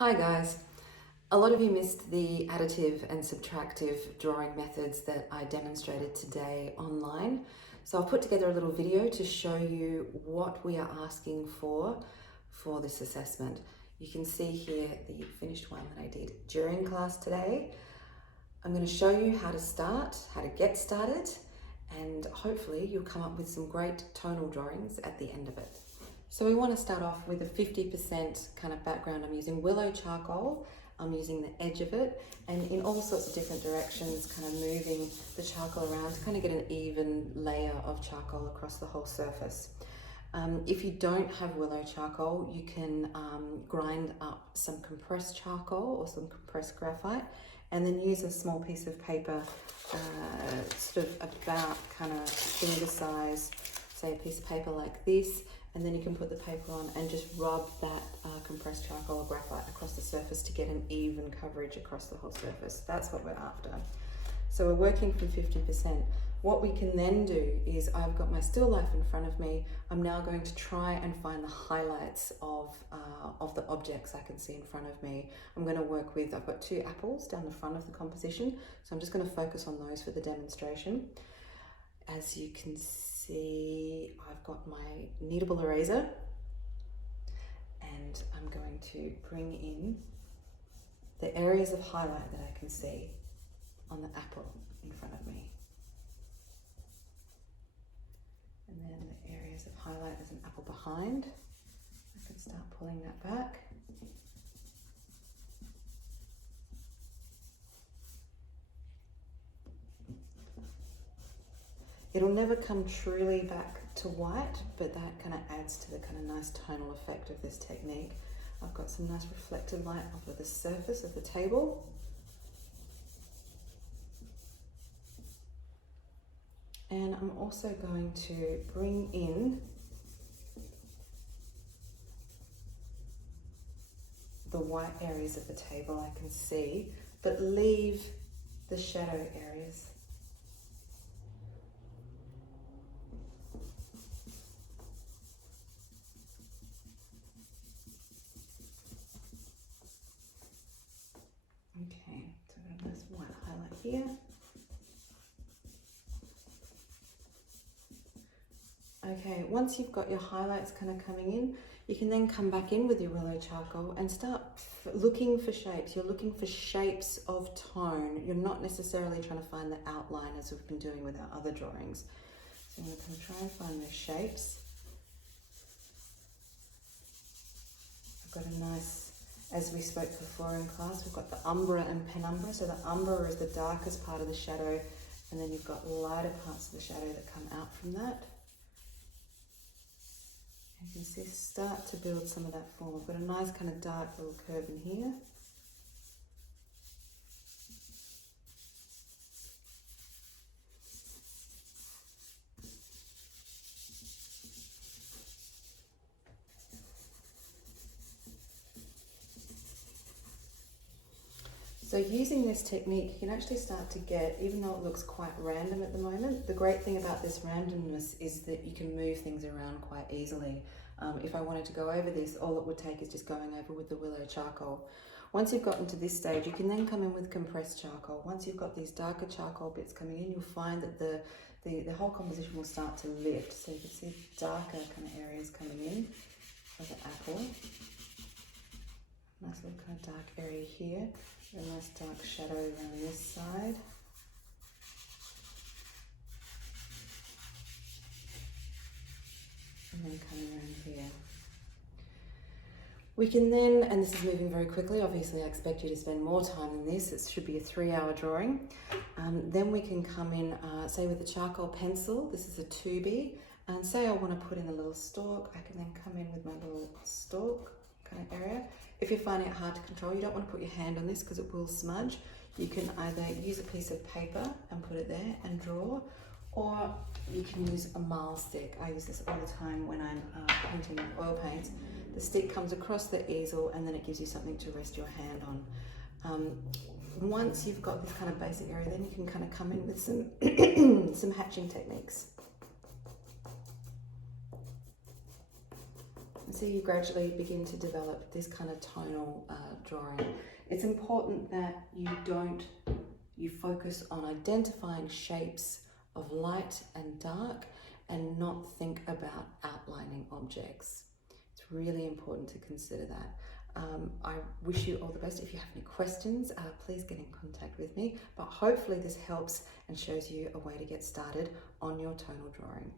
Hi guys. A lot of you missed the additive and subtractive drawing methods that I demonstrated today online. So I've put together a little video to show you what we are asking for this assessment. You can see here the finished one that I did during class today. I'm going to show you how to get started, and hopefully you'll come up with some great tonal drawings at the end of it. So we want to start off with a 50% kind of background. I'm using willow charcoal, I'm using the edge of it, and in all sorts of different directions, kind of moving the charcoal around to kind of get an even layer of charcoal across the whole surface. If you don't have willow charcoal, you can grind up some compressed charcoal or some compressed graphite, and then use a small piece of paper, sort of about kind of finger size, say a piece of paper like this, and then you can put the paper on and just rub that compressed charcoal or graphite across the surface to get an even coverage across the whole surface. That's what we're after. So we're working from 50%. What we can then do is, I've got my still life in front of me. I'm now going to try and find the highlights of the objects I can see in front of me. I'm going to work with, I've got 2 apples down the front of the composition, so I'm just going to focus on those for the demonstration. As you can see, I've got my kneadable eraser, and I'm going to bring in the areas of highlight that I can see on the apple in front of me. And then the areas of highlight, there's an apple behind. I can start pulling that back. It'll never come truly back to white, but that kind of adds to the kind of nice tonal effect of this technique. I've got some nice reflected light off of the surface of the table. And I'm also going to bring in the white areas of the table I can see, but leave the shadow areas. Okay, so I've got a nice white highlight here. Okay, once you've got your highlights kind of coming in, you can then come back in with your willow charcoal and start looking for shapes. You're looking for shapes of tone. You're not necessarily trying to find the outline as we've been doing with our other drawings. So I'm going to try and find those shapes. I've got a nice, as we spoke before in class, we've got the umbra and penumbra. So the umbra is the darkest part of the shadow, and then you've got lighter parts of the shadow that come out from that. You can see start to build some of that form. I've got a nice kind of dark little curve in here. So using this technique, you can actually start to get, even though it looks quite random at the moment, the great thing about this randomness is that you can move things around quite easily. If I wanted to go over this, all it would take is just going over with the willow charcoal. Once you've gotten to this stage, you can then come in with compressed charcoal. Once you've got these darker charcoal bits coming in, you'll find that the whole composition will start to lift. So you can see darker kind of areas coming in of the apple. Nice little kind of dark area here. A nice dark shadow around this side. And then coming around here. We can then, and this is moving very quickly, obviously I expect you to spend more time than this, it should be a 3-hour drawing. Then we can come in, say with a charcoal pencil, this is a 2B, and say I want to put in a little stalk, I can then come in with my little stalk kind of area. If you're finding it hard to control, you don't want to put your hand on this because it will smudge. You can either use a piece of paper and put it there and draw, or you can use a marl stick. I use this all the time when I'm painting with oil paints. The stick comes across the easel and then it gives you something to rest your hand on. Once you've got this kind of basic area, then you can kind of come in with some some hatching techniques. see you gradually begin to develop this kind of tonal drawing, it's important that you focus on identifying shapes of light and dark and not think about outlining objects. It's really important to consider that. I wish you all the best. If you have any questions, please get in contact with me, but hopefully this helps and shows you a way to get started on your tonal drawing.